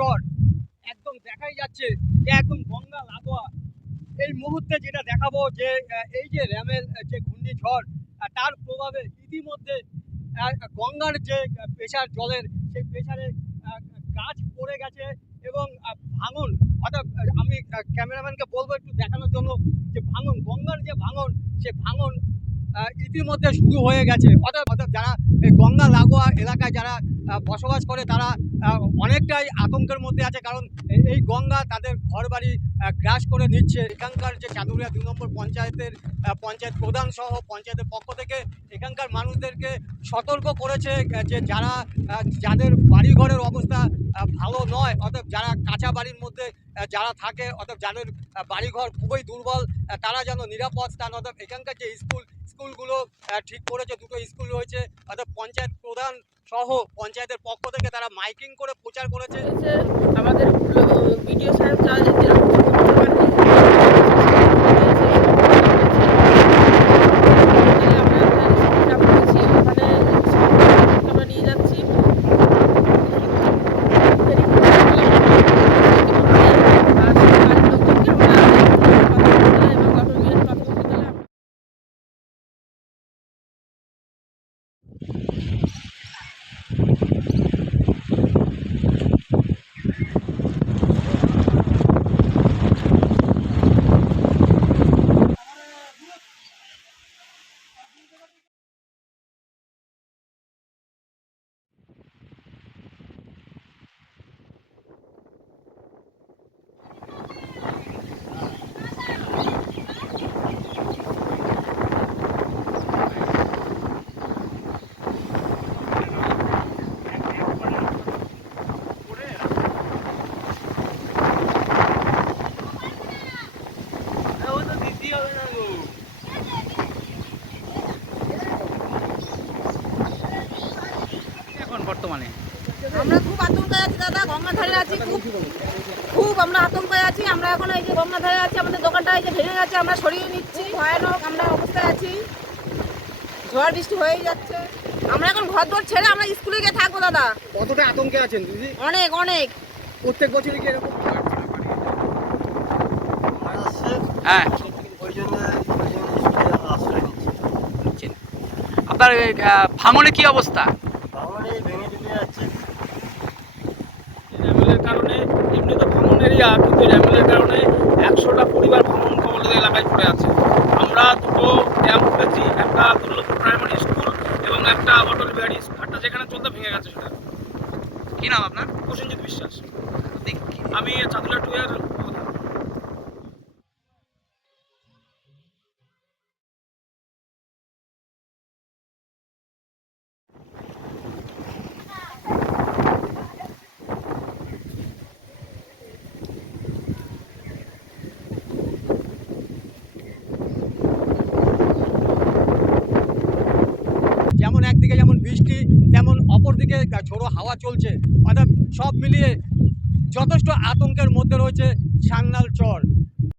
চর। একদম দেখাই যাচ্ছে যে একদম গঙ্গা লাগোয়া। এই মুহূর্তে যেটা দেখাবো যে এই যে র্যামেল আহ, যে ঘূর্ণিঝড় তার প্রভাবে ইতিমধ্যে গঙ্গার যে প্রেশার জলের সেই প্রেশারে গাছ পড়ে গেছে এবং ভাঙন অর্থাৎ আমি ক্যামেরাম্যানকে বলব একটু দেখানোর জন্য যে ভাঙন গঙ্গার যে ভাঙন সে ভাঙন ইতিমধ্যে শুরু হয়ে গেছে। অর্থাৎ অর্থাৎ যারা গঙ্গা লাগোয়া এলাকায় যারা বসবাস করে, তারা অনেকটাই আতঙ্কের মধ্যে আছে, কারণ এই গঙ্গা তাদের ঘরবাড়ি গ্রাস করে নিচ্ছে। এখানকার যে চাঁদুরিয়া দুই নম্বর পঞ্চায়েতের পঞ্চায়েত প্রধান সহ পঞ্চায়েতের পক্ষ থেকে এখানকার মানুষদেরকে সতর্ক করেছে যে যারা যাদের বাড়িঘরের অবস্থা ভালো নয় অর্থাৎ যারা কাঁচা বাড়ির মধ্যে যারা থাকে অর্থাৎ যাদের বাড়িঘর খুবই দুর্বল তারা যেন নিরাপদ স্থান অর্থাৎ এখানকার যে স্কুল, স্কুলগুলো ঠিক করেছে, দুটো স্কুল রয়েছে অর্থাৎ পঞ্চায়েত প্রধান সহ পঞ্চায়েতের পক্ষ থেকে তারা মাইকিং করে প্রচার করেছে। আমাদের ভিডিও সাহেব যা যেরকম করতে পারেনি, আমরা করেছি, ওখানে আমরা নিয়ে যাচ্ছি আর বাড়ির লোকজনকে আমরা কথা বলতে গেলে এবং গভর্নমেন্ট কথা বলতে গেলে আমরা এখন বর্তমানে? আমরা খুব আতঙ্কে আছি দাদা গঙ্গা ধারে আছি খুব খুব আমরা আতঙ্কে আছি। আমরা এখন এই যে গঙ্গা ধারে আছি আমাদের দোকানটা এই যে ভেঙে গেছে আমরা সরিয়ে নিচ্ছি। ভয়ানক আমরা অবস্থায় আছি। ঝড় বৃষ্টি হয়ে যাচ্ছে। আমরা এখন ঘর দর ছেড়ে আমরা স্কুলে গিয়ে থাকব দাদা। কতটা আতঙ্কে আছেন দিদি? অনেক অনেক। প্রত্যেক বছরই কি এরকম হ্যাঁ। ওই জন্য। আপনার ভাঙনে কি অবস্থা? বাঙালি ভেঙে দিতে যাচ্ছে র্যামেলের কারণে এমনি তো ভাঙন এরিয়া কিন্তু র্যামেলের কারণে একশোটা পরিবার ভাঙন কবলিত এলাকায় পড়ে আছে। আমরা দুটো ড্যাম করেছি একটা দুর্লভপুর প্রাইমারি স্কুল এবং একটা অটল বিহারি ঘাটটা যেখানে চলতে ভেঙে গেছে সেটা। কি নাম আপনার? প্রসেনজিৎ বিশ্বাস। দেখ- আমি চাঁদুলা টু এর প্রধান যেমন একদিকে যেমন বৃষ্টি অপরদিকে ঝোড়ো হাওয়া চলছে। অর্থাৎ সব মিলিয়ে যথেষ্ট আতঙ্কের মধ্যে রয়েছে সাংনাল চর।